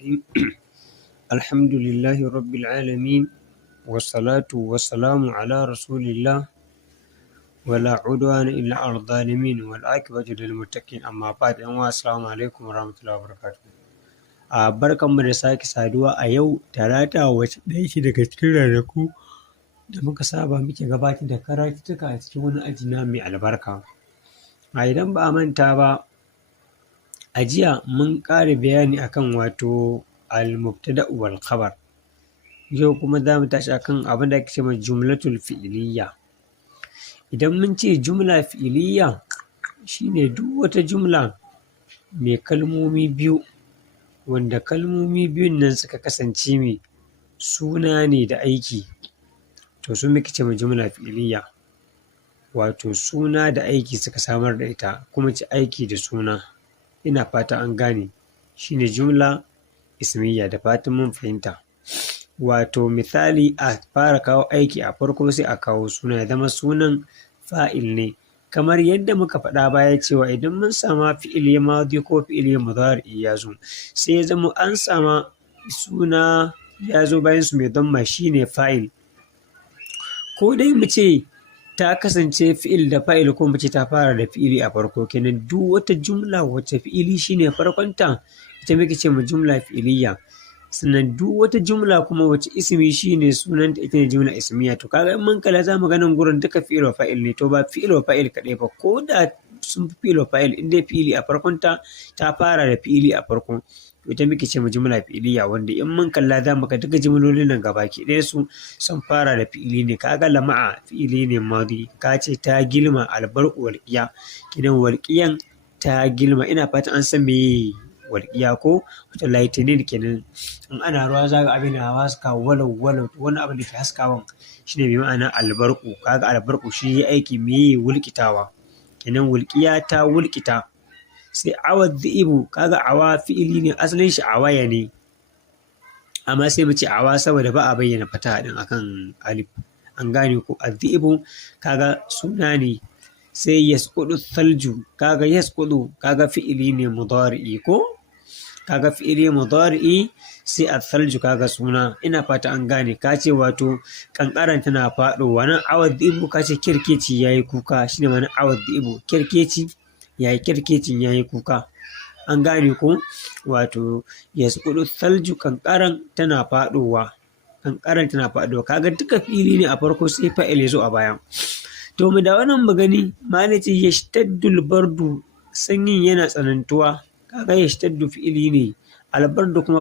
الرحيم الحمد لله رب العالمين والصلاة والسلام على رسول الله ولا عدوان إلا على الظالمين والعاقبة للمتقين أما بعد السلام عليكم ورحمة الله وبركاته. Barkanmu da sake saduwa a yau Talata wacce ɗaya ce daga cikin ranaku da muka saba muke gabatar da karatuttuka a cikin wani aji na mai albarka. Idan ba a manta ba, a jiya mun ƙara bayani akan wato al-mubtada wal khabar. Yau kuma za mu tashi akan abin da ake cewa jumlatul fi'iliyya. Idan mun ce jumla fi'iliyya shine duk wata jumla mai kalmomi biyu wanda kalmomi biyun nan suka kasance mai suna ne da aiki, to su muke cewa jumla fi'iliyya. Wato suna da aiki suka samar da ita, kuma ci aiki da suna. Ina fata an gane, shine jumla ismiyya, da fatan mun fahimta. Wato misali a fara kawo aiki a farko sai a kawo suna, ya zama sunan fa'il ne. Kamar yadda muka faɗa baya cewa idan mun sama fi'ili madi ko fi'ili mudari ya zo, sai ya zama an sama suna ya zo bayan su mai damma shine fa'il. Ko dai mu ce ta kasance fi'il da fa'il, ko mu ce ta fara da fi'ili a farko. Kenan duk wata jumla wacce fi'ili shine farkonta ita muke ce ma jumla fi'iliyya. Sannan duk wata jumla kuma wacce ismi shine sunanta ita ne jumla ismiyya. To kaga in mun kalla za mu ganin gurin duka fi'il wa fa'il ne, to ba fi'il wa fa'il kaɗai ba, ko da sun fi fi'il wa fa'il, in dai fi'ili a farkonta ta fara da fi'ili a farko, to ita muke ce ma jumla fi'iliyya, wanda in mun kalla za mu ga duka jumlolin nan gabaki ɗaya su sun fara da fi'ili ne. Kaga lama'a fi'ili ne madi, ka ce ta gilma albarku walƙiya, kidan walƙiyan ta gilma. Ina fatan an san me walƙiya ko wata lightning kenan. In ana ruwa za ga abin da haska walau wani abin da ke haskawan shine bi ma'ana albarku. Kaga albarku shi aiki me wulkitawa, kenan walƙiya ta wulkita. Sai awa dhi'ibu, kaga awa fi'ili ne, asalin shi awaya ne, amma sai mu ce awa saboda ba a bayyana fataha din akan alif. An gane ko? Adhi'ibu kaga suna ne. Sai yasqudu thalju, kaga yasqudu kaga fi'ili ne mudari'i ko? Kaga fi'ili mudari'i. Sai athalju kaga suna. Ina fata an gane. Ka ce wato kankaran tana faɗowa. Nan awad dhi'ibu ka ce kirkeci yayi kuka, shine ma'anar awad dhi'ibu. Kirkeci kirkecin yayi kuka. An gane ko? Wato yasqudu thalju, kankaran tana faɗowa. Kaga duka fi'ili ne a farko sai fa'il ya zo a baya. To mu da wannan magani malaci yashtaddul bardu, sanyin yana tsanantuwa. Kaga yashtaddu fi'ili ne, albardu kuma